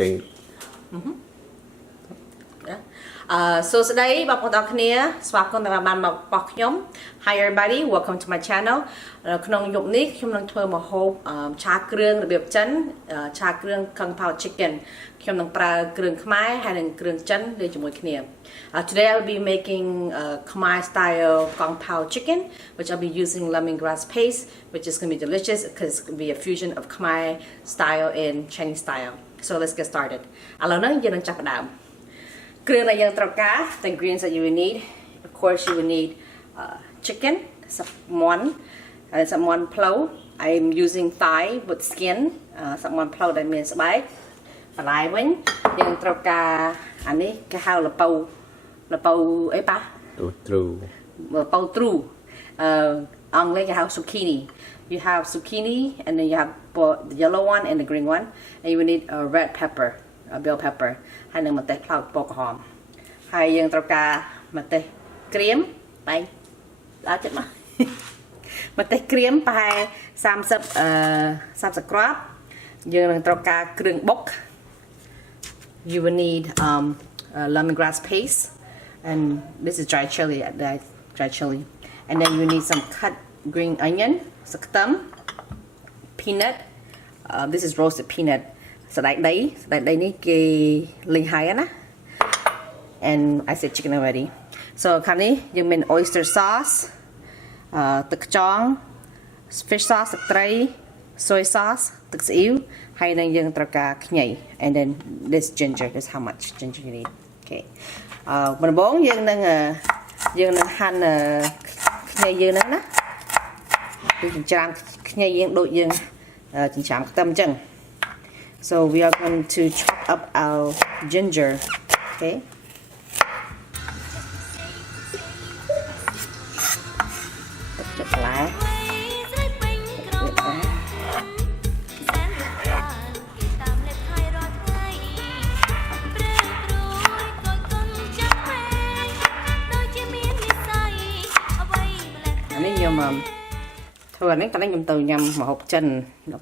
ចេញ So today បងប្អូនទាំងគ្នាស្វាគមន៍ដល់បានមកបោះខ្ញុំ Hi everybody welcome to my channel ក្នុងយប់នេះខ្ញុំនឹងធ្វើម្ហូបឆាគ្រឿងរបៀបចិនឆាគ្រឿង Kung Pao Chicken ខ្ញុំនឹងប្រើគ្រឿងខ្មែរហើយនិងគ្រឿងចិនលាយជាមួយគ្នា Today I will be making Khmer style Kung Pao Chicken which I'll be using lemongrass paste which is going to be delicious because it's going to be a fusion of Khmer style and Chinese style. So let's get started. ឥឡូវនេះយើងនឹងចាប់ផ្ដើម the ingredients that you will need. Of course, you will need chicken, someone plow. I'm using thigh with skin. Someone plow that means by. But I win. Yang troka ani kahau lapau apa? True. Lapau true. Only kahau zucchini. You have zucchini, and then you have the yellow one and the green one, and you will need a red pepper. Bell pepper ហើយនឹងម្ទេសផ្លោកពណ៌ក្រហមហើយយើងត្រូវការម្ទេសក្រៀមបែកដល់ចិត្តមក ម្ទេសក្រៀមប្រហែល30 គ្រាប់យើងនឹងត្រូវការគ្រឿងបុក You will need lemongrass paste and this is dry chili and then you need some cut green onion ស្លឹកខ្ទឹម peanut this is roasted peanut សណ្តែកដីនេះគេលីងហើយណា and I said chicken already so ខាងនេះយើងមាន oyster sauce ទឹកខ្យង fish sauce ទឹកត្រី soy sauce ទឹកស៊ីអ៊ីវហើយនឹងយើងត្រូវការខ្ញី and then this ginger this how much ginger you need okay ដំបូងយើងនឹងហាន់ខ្ញីយើងហ្នឹងណាយើងចិញ្ច្រាំខ្ញីយើងដូចយើងចិញ្ច្រាំខ្ទឹមអញ្ចឹងSo we are going to chop up our ginger, okay?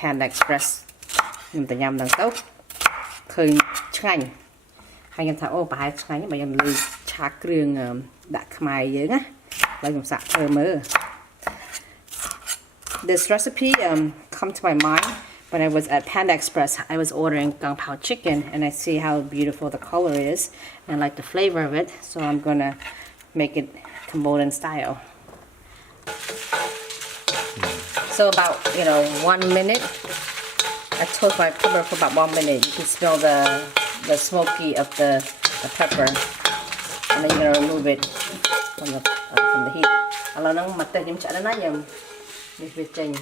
Panda Express. ខ្ញុំទៅញ៉ាំដល់ទៅឃើញឆ្ងាញ់ហើយខ្ញុំថាអូប្រហែលឆ្ងាញ់បើខ្ញុំលើឆាគ្រឿងដាក់ខ្មែរយើងណាហើយខ្ញុំសាកធ្វើមើល This recipe come to my mind when I was at Panda Express. I was ordering Kung Pao Chicken and I see how beautiful the color is and I like the flavor of it, so I'm gonna make it Cambodian style. So about 1 minute. I toast my pepper for about 1 minute. You can smell the smoky of the pepper, and then you're gonna remove it from the heat. Allow nang matay yung chana na yung bifin.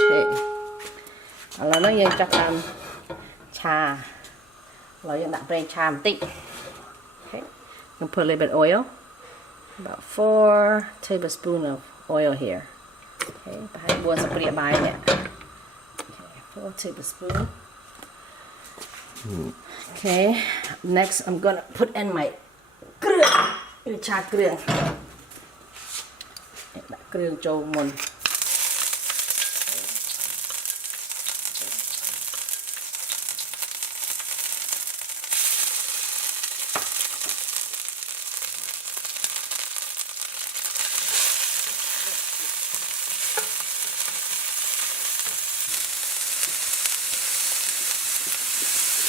Okay. Allow nang yung chakam cha. Allow yung nakapray cha matik. Okay. You put a little bit of oil. About 4 tablespoons of oil here. Okay, bahaya buat seperti banyak. Okay, 4 tablespoons. Okay, next I'm gonna put in my krương. Ini cha krương. Đặt krương cho mùn.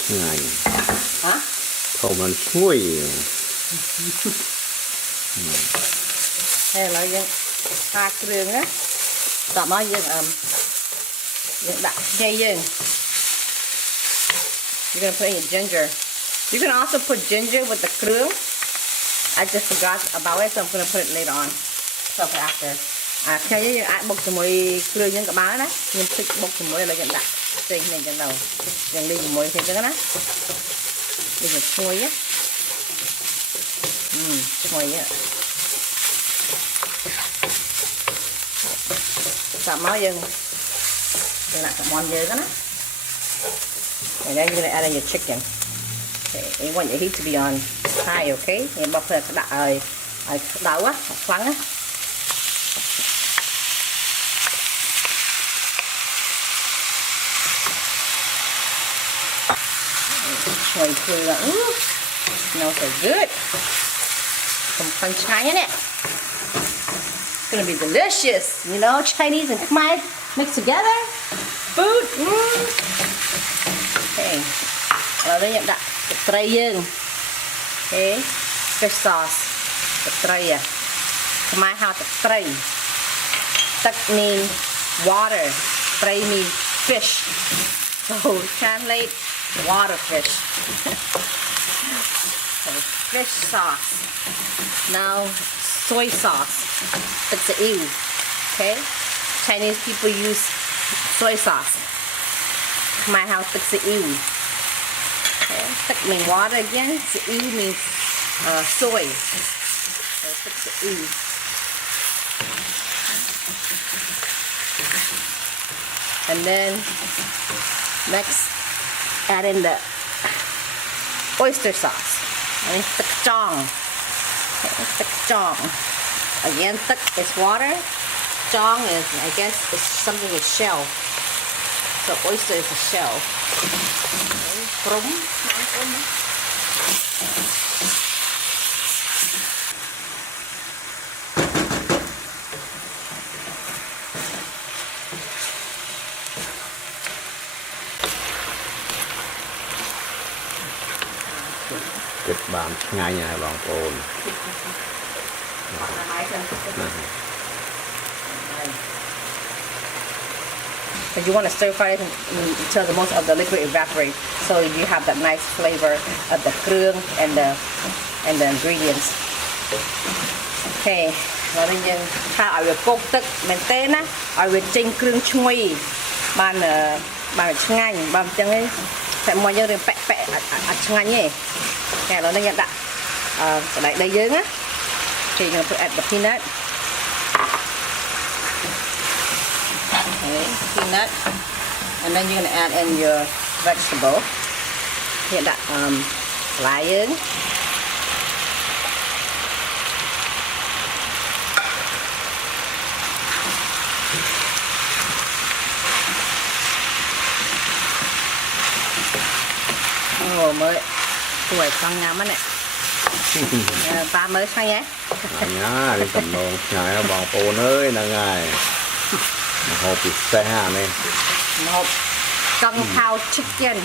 Này. Hả? Không ăn xuôi. Đây là những hạt đường á. Tạm nói những đặt dây dương. You're gonna put in your ginger. You can also put ginger with the krương. I just forgot about it, so I'm gonna put it later on. So for after. Khi những ăn bột mùi krương những cái bán đó, nhưng thích bột mùi là những đặt. Đây này cho đầu dần đi mùi thêm cho nó đi một xuôi á xuôi á sạm máu dân rồi lại sạm mòn dơ đó and then you're gonna add in your chicken. Okay, you want your heat to be on high, okay? Em bóc ra đặt đau á, khoáng á. Chuối thưa. Smells so good. Some punch in it. It's gonna be delicious. You know, Chinese and Khmer mixed together. Food. Okay. Rồi đây nhận đặt tray dương. Okay. Fish sauce. Tray à. Khmer how the tray. Tuck means water. Tray means fish. So translate water fish. So fish sauce. Now soy sauce. It's the ew. Okay? Chinese people use soy sauce. My house fix the ew. Okay? Tuck means water again. The ew means soy. So fix the ew. And then next add in the oyster sauce. And tuck chong. Tuck chong. Again, tuck is water. Chong is, I guess, is something with shell. So oyster is a shell. Kịch bản ngay nhà bọn ôn. And you want to stir fry it until the most of the liquid evaporates, so you have that nice flavor of the krương and the ingredients. Okay, rồi bây giờ ta ở việc cốt tức mình tên á, ở việc chinh krương chui, bàn ngành bàn chân ấy, phải mua nhiều đường pẹ ngành nhỉ. Okay, rồi bây giờ đặt đây dưới á, thì mình put add the peanut. Okay, peanut, and then you're gonna add in your vegetable. Hiện that lion. Oh, mới tuổi con ngắm á nè. Ba mới sang nhé. Nhá, đi cầm đồ ngày bọn ôn ơi là ngày. Hộp thịt xe hà này. Hộp Kung Pao Chicken.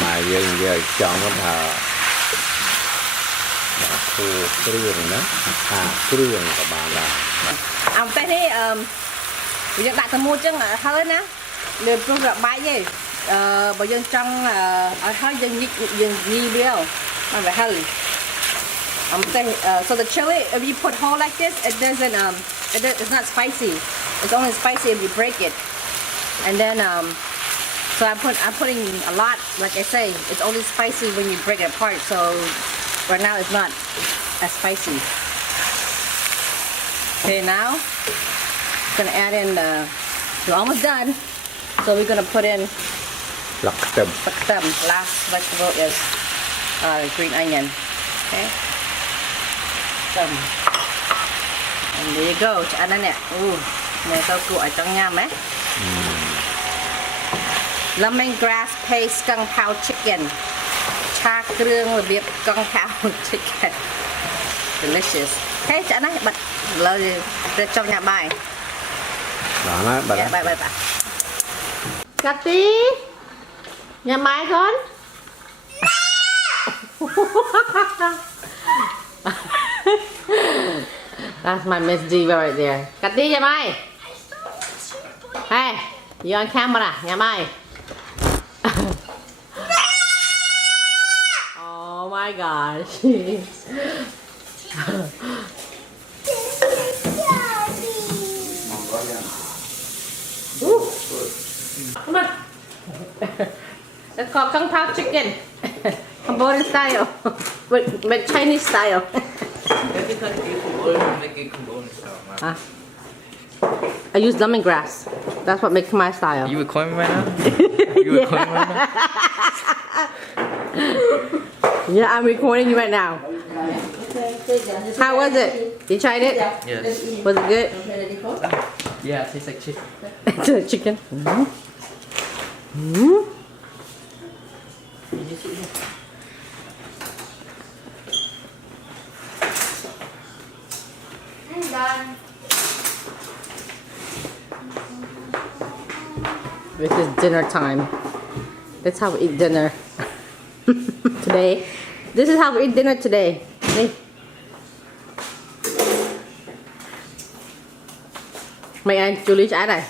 Mà dân giờ chọn nó thờ khô krương đó. Krương của bà là. Ông tay thế bây giờ đặt tao mua chân ở hơi nè. Được luôn rồi bãi gì. Bây giờ trong ở hơi dân nghi bill. Mà phải hơi. So the chili, if you put whole like this, it doesn't. It's not spicy. It's only spicy if you break it. And then, so I'm putting a lot. Like I say, it's only spicy when you break it apart. So right now it's not as spicy. Okay, now gonna add in. We're almost done. So we're gonna put in. Lắc tầm. Last vegetable is green onion. Okay. And there you go. Ăn đây nè. Này tao cuộn ở trong nhâm ấy. Lemongrass paste Kung Pao Chicken. Cha krương và biếp Kung Pao Chicken. Delicious. Thế chả này bật lời trong nhà bài. Đó đó, bà đó. Bài. Cà tí. Nhà máy con. That's my Miss Diva right there. Cắt đi nhà mày. Hey, you on camera, nhà mày. Oh my gosh. Come on. It's called Kung Pao Chicken. Cambodian style. With Chinese style. Every country will make it Cambodian style. I use lemongrass. That's what makes my style. Are you recording right now? You recording right now? Yeah, I'm recording you right now. How was it? You tried it? Yes. Was it good? Yeah, it tastes like chicken. It's like chicken. This is dinner time. That's how we eat dinner today. This is how we eat dinner today. Đây. Mày anh chú lý trái này.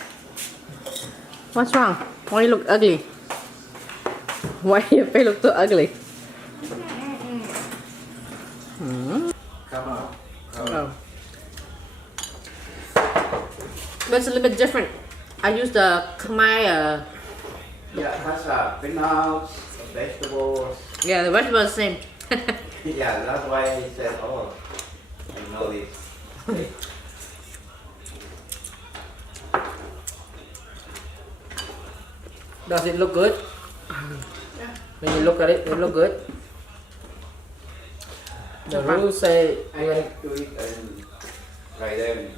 What's wrong? Why you look ugly? Why your face look so ugly? Come on. Oh. But it's a little bit different. I use the Khmer. Yeah, it has spinach, vegetables. Yeah, the vegetable is the same. Yeah, that's why I said, oh, I know this. Does it look good? When you look at it, it look good. The rules say I like to eat right there.